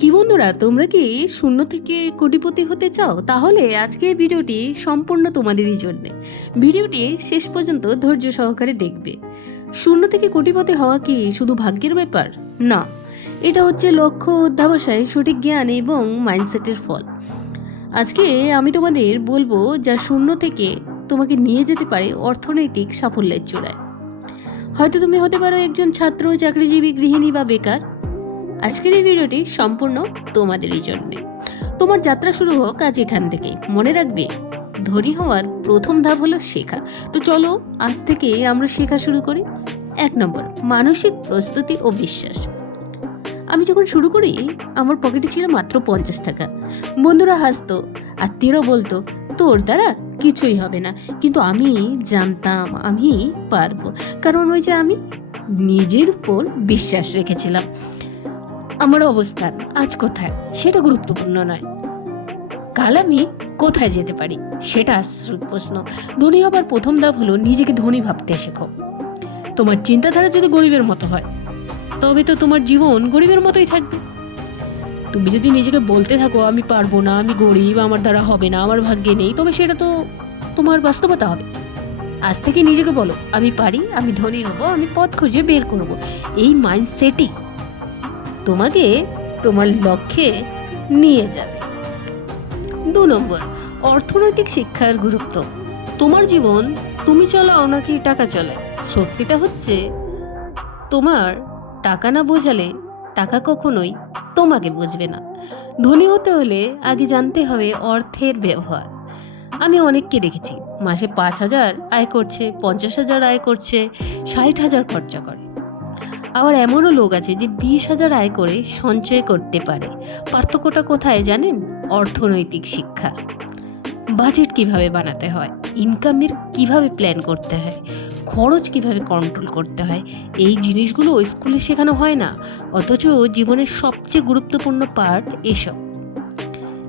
কি বন্ধুরা, তোমরা কি শূন্য থেকে কোটিপতি হতে চাও? তাহলে আজকের ভিডিওটি সম্পূর্ণ তোমাদেরই জন্য। ভিডিওটি শেষ পর্যন্ত ধৈর্য সহকারে দেখবে। শূন্য থেকে কোটিপতি হওয়া কি শুধু ভাগ্যের ব্যাপার? না, এটা হচ্ছে লক্ষ্য, অধ্যাবসায়, সঠিক জ্ঞান এবং মাইন্ডসেটের ফল। আজকে আমি তোমাদের বলবো যা শূন্য থেকে তোমাকে নিয়ে যেতে পারে অর্থনৈতিক সাফল্যের চূড়ায়। হয়তো তুমি হতে পারো একজন ছাত্র, চাকরিজীবী, গৃহিণী বা বেকার। আজকের এই ভিডিওটি সম্পূর্ণ তোমাদেরই জন্য। তোমার যাত্রা শুরু হোক আজ এখান থেকে। মনে রাখবে, ধনী হওয়ার প্রথম ধাপ হলো শেখা। তো চলো আজ থেকে আমরা শেখা শুরু করি। 1 নম্বর, মানসিক প্রস্তুতি ও বিশ্বাস। আমি যখন শুরু করি আমার পকেটে ছিল মাত্র 50 টাকা। বন্ধুরা হাসতো, আত্মীয়রা বলতো তোর দ্বারা কিছুই হবে না, কিন্তু আমি জানতাম আমি পারবো। কারণ ওই যে আমি নিজের উপর বিশ্বাস রেখেছিলাম। আমার অবস্থান আজ কোথায় সেটা গুরুত্বপূর্ণ নয়, কাল আমি কোথায় যেতে পারি সেটা আশ্চর্য প্রশ্ন। ধনী হবার প্রথম ধাপ হলো নিজেকে ধনী ভাবতে শেখো। তোমার চিন্তাধারা যদি গরিবের মতো হয় তবে তো তোমার জীবন গরিবের মতোই থাকবে। তুমি যদি নিজেকে বলতে থাকো আমি পারবো না, আমি গরিব, আমার দ্বারা হবে না, আমার ভাগ্যে নেই, তবে সেটা তো তোমার বাস্তবতা হবে। আজ থেকে নিজেকে বলো আমি পারি, আমি ধনী হব, আমি পথ খুঁজে বের করব। এই মাইন্ডসেটই তোমাকে তোমার লক্ষ্যে নিয়ে যাবে। 2 নম্বর, অর্থনৈতিক শিক্ষার গুরুত্ব। তোমার জীবন তুমি চালাও নাকি টাকা চালায়? সত্যিটা হচ্ছে তোমার টাকা না বোঝালে টাকা কখনোই তোমাকে বুঝবে না। ধনী হতে হলে আগে জানতে হবে অর্থের ব্যবহার। আমি অনেককে দেখেছি মাসে 5,000 আয় করছে, 50,000 আয় করছে, 60,000 খরচা করে। আবার এমনও লোক আছে যে 20,000 আয় করে সঞ্চয় করতে পারে। পার্থক্যটা কোথায় জানেন? অর্থনৈতিক শিক্ষা। বাজেট কিভাবে বানাতে হয়, ইনকামের কিভাবে প্ল্যান করতে হয়, খরচ কিভাবে কন্ট্রোল করতে হয়, এই জিনিসগুলো স্কুলে শেখানো হয় না, অথচ জীবনের সবচেয়ে গুরুত্বপূর্ণ পার্ট এসব।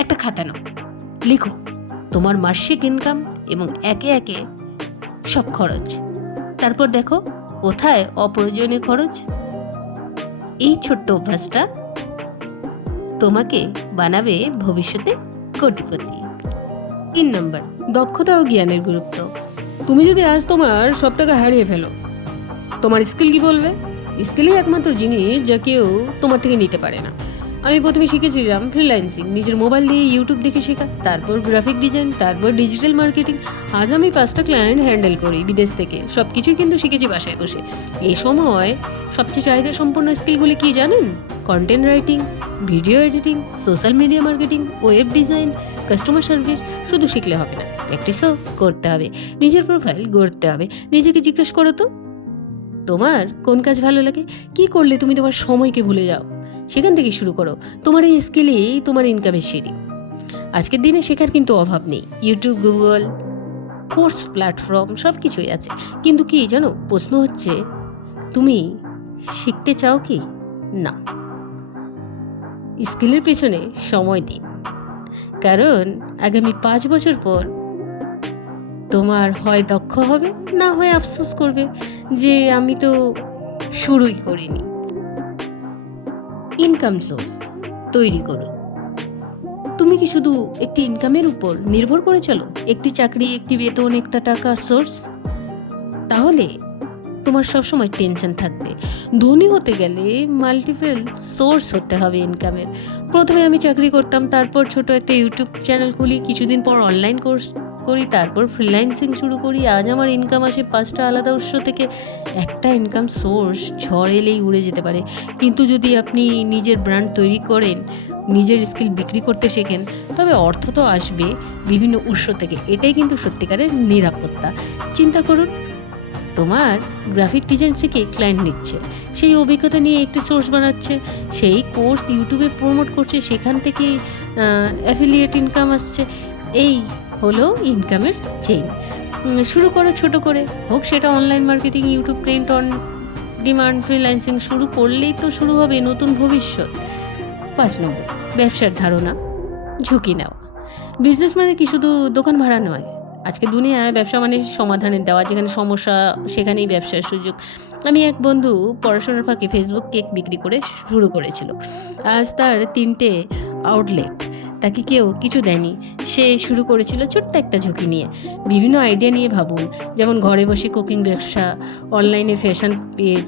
একটা খাতা নাও, লিখো তোমার মাসিক ইনকাম এবং একে একে সব খরচ। তারপর দেখো কোথায় অপ্রয়োজনীয় খরচ। এই ছোট্ট অভ্যাসটা তোমাকে বানাবে ভবিষ্যতে কোটিপতি। 3 নম্বর, দক্ষতা ও জ্ঞানের গুরুত্ব। তুমি যদি আজ তোমার সব টাকা হারিয়ে ফেলো, তোমার স্কিল কি বলবে? স্কিলই একমাত্র জিনিস যা কেউ তোমার থেকে নিতে পারে না। আমি প্রথমে শিখেছিলাম ফ্রিল্যান্সিং, নিজের মোবাইল দিয়ে ইউটিউব দেখে শেখা, তারপর গ্রাফিক ডিজাইন, তারপর ডিজিটাল মার্কেটিং। আজ আমি 5টা ক্লায়েন্ট হ্যান্ডেল করি বিদেশ থেকে। সব কিছুই কিন্তু শিখেছি বাসায় বসে। এই সময় সবচেয়ে চাহিদা সম্পন্ন স্কিলগুলি কি জানেন? Content writing, video editing, social media marketing, web design, customer service. শুধু শিখলে হবে না, প্র্যাকটিসও করতে হবে। নিজের প্রোফাইল গড়তে হবে। নিজেকে জিজ্ঞেস করো তো, তোমার কোন কাজ ভালো লাগে? কি করলে তুমি তোমার সময়কে ভুলে যাও? সেখান থেকে শুরু করো। তোমার এই স্কিলেই তোমার ইনকামের সিঁড়ি। আজকের দিনে শেখার কিন্তু অভাব নেই। ইউটিউব, গুগল, কোর্স প্ল্যাটফর্ম সব কিছুই আছে। কিন্তু কি জানো, প্রশ্ন হচ্ছে তুমি শিখতে চাও কি না? স্কিলের পেছনে সময় দিন, কারণ আগামী 5 বছর পর তোমার হয় দক্ষ হবে, না হয় আফসোস করবে যে আমি তো শুরুই করিনি। ইনকাম সোর্স তৈরি করো। তুমি কি শুধু একটি ইনকামের উপর নির্ভর করে চলো? একটি চাকরি, একটি বেতন, একটা টাকা সোর্স? তাহলে তোমার সবসময় টেনশন থাকবে। ধনী হতে গেলে মাল্টিপল সোর্স হতে হবে ইনকামের। প্রথমে আমি চাকরি করতাম, তারপর ছোট একটা ইউটিউব চ্যানেল খুলি, কিছুদিন পর অনলাইন কোর্স করি, তারপর ফ্রিল্যান্সিং শুরু করি। আজ আমার ইনকাম আসে 5টা আলাদা উৎস থেকে। একটা ইনকাম সোর্স ঝড় এলেই উড়ে যেতে পারে, কিন্তু যদি আপনি নিজের ব্র্যান্ড তৈরি করেন, নিজের স্কিল বিক্রি করতে শেখেন, তবে অর্থ তো আসবে বিভিন্ন উৎস থেকে। এটাই কিন্তু সত্যিকারের নিরাপত্তা। চিন্তা করুন, তোমার গ্রাফিক ডিজাইন শিখে ক্লায়েন্ট নিচ্ছে, সেই অভিজ্ঞতা নিয়ে একটি সোর্স বানাচ্ছে, সেই কোর্স ইউটিউবে প্রমোট করছে, সেখান থেকে অ্যাফিলিয়েট ইনকাম আসছে। এই হলো ইনকামের চেইন। শুরু করো ছোট করে, হোক সেটা online marketing, YouTube, print on demand, freelancing. শুরু করলেই তো শুরু হবে নতুন ভবিষ্যৎ। 5 নম্বর, ব্যবসার ধারণা, ঝুঁকি নেওয়া। বিজনেস মানে কি শুধু দোকান ভাড়া নয়। আজকে দুনিয়ায় ব্যবসা মানে সমাধানের দেওয়া। যেখানে সমস্যা সেখানেই ব্যবসার সুযোগ। আমি এক বন্ধু পড়াশোনার ফাঁকে ফেসবুক কেক বিক্রি করে শুরু করেছিল। আজ তার 3টে আউটলেট। তাকে কেউ কিছু দেয়নি। সে শুরু করেছিল ছোট্ট একটা ঝুঁকি নিয়ে। বিভিন্ন আইডিয়া নিয়ে ভাবুন, যেমন ঘরে বসে কুকিং ব্যবসা, অনলাইনে fashion page,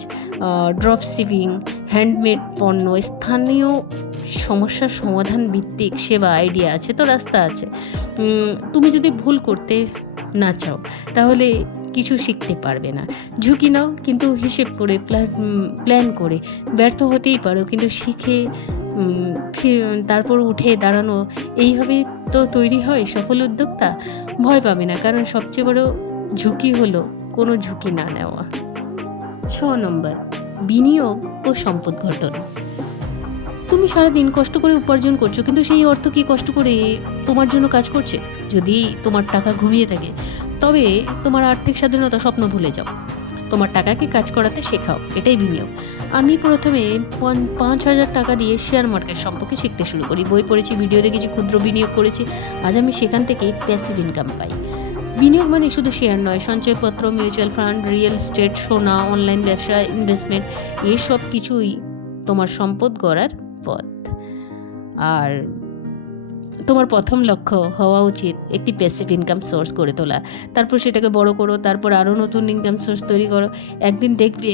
drop shipping, handmade পণ্য, স্থানীয় সমস্যার সমাধান ভিত্তিক সেবা। আইডিয়া আছে তো রাস্তা আছে। তুমি যদি ভুল করতে না চাও তাহলে কিছু শিখতে পারবে না। ঝুঁকি নাও, কিন্তু হিসেব করে, প্ল্যান করে। ব্যর্থ হতেই পারো, কিন্তু শিখে তারপর উঠে দাঁড়ানো। এইভাবে তো তৈরি হয় সফল উদ্যোক্তা। ভয় পাবে না, কারণ সবচেয়ে বড় ঝুঁকি হলো কোনো ঝুঁকি না নেওয়া। 6 নম্বর, বিনিয়োগ ও সম্পদ গঠন। তুমি সারাদিন কষ্ট করে উপার্জন করছো, কিন্তু সেই অর্থ কি কষ্ট করে তোমার জন্য কাজ করছে? যদি তোমার টাকা ঘুমিয়ে থাকে, তবে তোমার আর্থিক স্বাধীনতা স্বপ্ন ভুলে যাও। তোমার টাকাকে কাজ করাতে শেখাও, এটাই বিনিয়োগ। আমি প্রথমে 5,000 টাকা দিয়ে শেয়ার মার্কেট সম্পর্কে শিখতে শুরু করি। বই পড়েছি, ভিডিও দেখেছি, ক্ষুদ্র বিনিয়োগ করেছি। আজ আমি সেখান থেকে প্যাসিভ ইনকাম পাই। বিনিয়োগ মানে শুধু শেয়ার নয়, সঞ্চয়পত্র, মিউচুয়াল ফান্ড, রিয়েল এস্টেট, সোনা, অনলাইন ব্যবসা, ইনভেস্টমেন্ট, এসব কিছুই তোমার সম্পদ গড়ার পথ। আর তোমার প্রথম লক্ষ্য হওয়া উচিত একটি প্যাসিভ ইনকাম সোর্স করে তোলা। তারপর সেটাকে বড় করো, তারপর আরও নতুন ইনকাম সোর্স তৈরি করো। একদিন দেখবে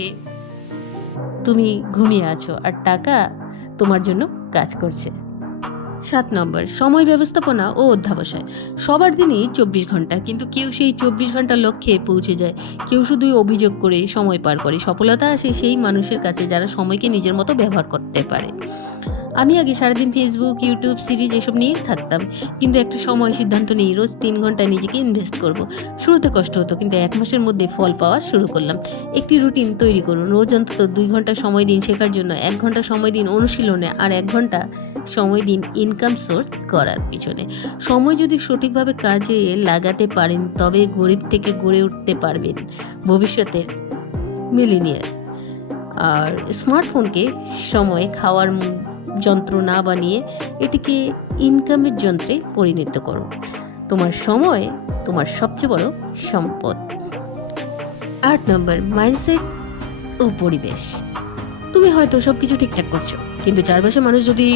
তুমি ঘুমিয়ে আছো আর টাকা তোমার জন্য কাজ করছে। 7 নম্বর, সময় ব্যবস্থাপনা ও অধ্যাবসায়। সবার দিনই 24 ঘন্টা, কিন্তু কেউ সেই 24 ঘন্টার লক্ষ্যে পৌঁছে যায়, কেউ শুধুই অভিযোগ করে সময় পার করে। সফলতা আসে সেই মানুষের কাছে যারা সময়কে নিজের মতো ব্যবহার করতে পারে। আমি আগে সারাদিন ফেসবুক, ইউটিউব, সিরিজ এসব নিয়ে থাকতাম, কিন্তু একটা সময় সিদ্ধান্ত নিই রোজ 3 ঘন্টা নিজেকে ইনভেস্ট করব। শুরুতে কষ্ট হতো, কিন্তু 1 মাসের মধ্যে ফল পাওয়া শুরু করলাম। একটি রুটিন তৈরি করুন, রোজ অন্তত 2 ঘন্টা সময় দিন শেখার জন্য, 1 ঘন্টা সময় দিন অনুশীলনে, আর 1 ঘন্টা সময় দিন ইনকাম সোর্স করার পিছনে। সময় যদি সঠিকভাবে কাজে লাগাতে পারেন, তবে গরিব থেকে গড়ে উঠতে পারবেন ভবিষ্যতের মিলিনিয়ার। আর স্মার্টফোনকে সময় খাওয়ার যন্ত্র না বানিয়ে এটিকে ইনকামের যন্ত্রে পরিণত করো। তোমার সময় তোমার সবচেয়ে বড় সম্পদ। 8 নম্বর, মাইন্ডসেট ও পরিবেশ। তুমি হয়তো সব কিছু ঠিকঠাক করছো, কিন্তু চারপাশের মানুষ যদি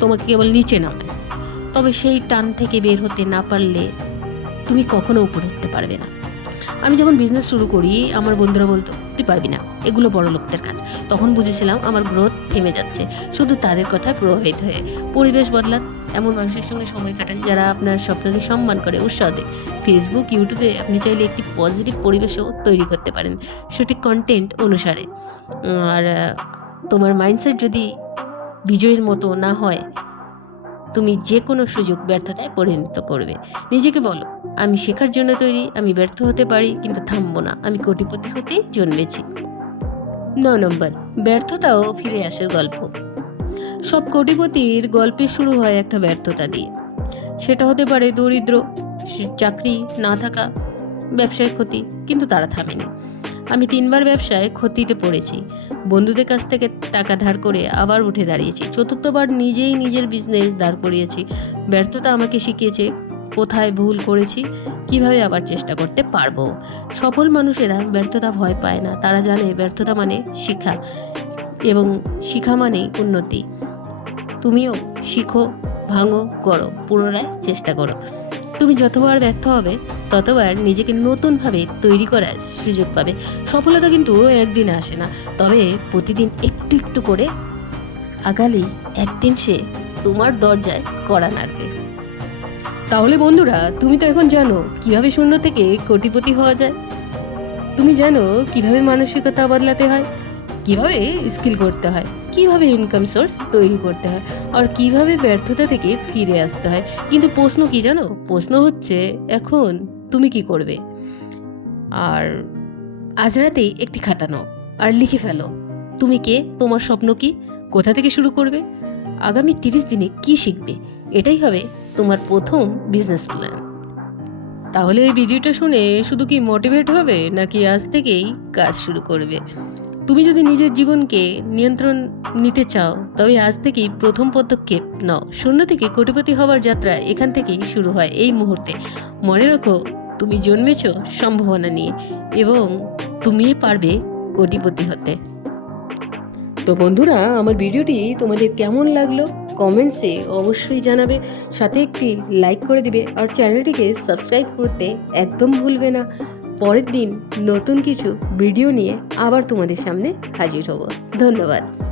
তোমাকে কেবল নিচে নামায়, তবে সেই টান থেকে বের হতে না পারলে তুমি কখনো উপরে উঠতে পারবে না। আমি যখন বিজনেস শুরু করি, আমার বন্ধুরা বলতো তুই পারবি না, এগুলো বড় লোকদের কাজ। তখন বুঝেছিলাম আমার গ্রোথ থেমে যাচ্ছে শুধু তাদের কথায় প্রভাবিত হয়ে। পরিবেশ বদলান, এমন মানুষের সঙ্গে সময় কাটান যারা আপনার স্বপ্নকে সম্মান করে, উৎসাহ দেয়। ফেসবুক, ইউটিউবে আপনি চাইলে একটি পজিটিভ পরিবেশও তৈরি করতে পারেন সঠিক কন্টেন্ট অনুসারে। আর তোমার মাইন্ডসেট যদি বিজয়ের মতো না হয়, তুমি যে কোনো সুযোগ ব্যর্থতায় পরিণত করবে। নিজেকে বলো, আমি শেখার জন্য তৈরি, আমি ব্যর্থ হতে পারি, কিন্তু থামবো না, আমি কোটিপতি হতেই জন্মেছি। 9 নম্বর, ব্যর্থতাও ফিরে আসার গল্প। সব কোটিপতির গল্পে শুরু হয় একটা ব্যর্থতা দিয়ে। সেটা হতে পারে দরিদ্র, চাকরি না থাকা, ব্যবসায় ক্ষতি, কিন্তু তারা থামেনি। আমি 3বার ব্যবসায় ক্ষতিতে পড়েছি, বন্ধুদের কাছ থেকে টাকা ধার করে আবার উঠে দাঁড়িয়েছি। 4বার নিজেই নিজের বিজনেস দাঁড় করিয়েছি। ব্যর্থতা আমাকে শিখিয়েছে কোথায় ভুল করেছি, কিভাবে আবার চেষ্টা করতে পারবো। সফল মানুষেরা ব্যর্থতা ভয় পায় না, তারা জানে ব্যর্থতা মানে শিক্ষা, এবং শিক্ষা মানেই উন্নতি। তুমিও শিখো, ভাঙো, করো, পুনরায় চেষ্টা করো। তুমি যতবার ব্যর্থ হবে, ততবার নিজেকে নতুনভাবে তৈরি করার সুযোগ পাবে। সফলতা কিন্তু একদিনে আসে না, তবে প্রতিদিন একটু একটু করে আগালেই একদিন সে তোমার দরজায় কড়া নাড়বে। তাহলে বন্ধুরা, তুমি তো এখন জানো কিভাবে শূন্য থেকে কোটিপতি হওয়া যায়। তুমি জানো কিভাবে মানসিকতা বদলাতে হয়, কিভাবে স্কিল করতে হয়, কিভাবে ইনকাম সোর্স তৈরি করতে হয়, আর কিভাবে ব্যর্থতা থেকে ফিরে আসতে হয়। কিন্তু প্রশ্ন কি জানো? প্রশ্ন হচ্ছে এখন তুমি কি করবে? আর আজ রাতেই একটি খাতা নাও আর লিখে ফেলো, তুমি কে, তোমার স্বপ্ন কি, কোথা থেকে শুরু করবে, আগামী 30 দিনে কি শিখবে। এটাই হবে তোমার প্রথম বিজনেস প্ল্যান। তাহলে এই ভিডিওটা শুনে শুধু কি মোটিভেট হবে, নাকি আজ থেকেই কাজ শুরু করবে? তুমি যদি নিজের জীবনকে নিয়ন্ত্রণ নিতে চাও, তবে আজ থেকেই প্রথম পদক্ষেপ নাও। শূন্য থেকে কোটিপতি হওয়ার যাত্রা এখান থেকেই শুরু হয়, এই মুহূর্তে। মনে রাখো, তুমি জন্মেছ সম্ভাবনা নিয়ে, এবং তুমি পারবে কোটিপতি হতে। তো বন্ধুরা, আমার ভিডিওটি তোমাদের কেমন লাগলো কমেন্টসে অবশ্যই জানাবে, সাথে একটি লাইক করে দিবে আর চ্যানেলটিকে সাবস্ক্রাইব করতে একদম ভুলবে না। পরের দিন নতুন কিছু ভিডিও নিয়ে আবার তোমাদের সামনে হাজির হব। ধন্যবাদ।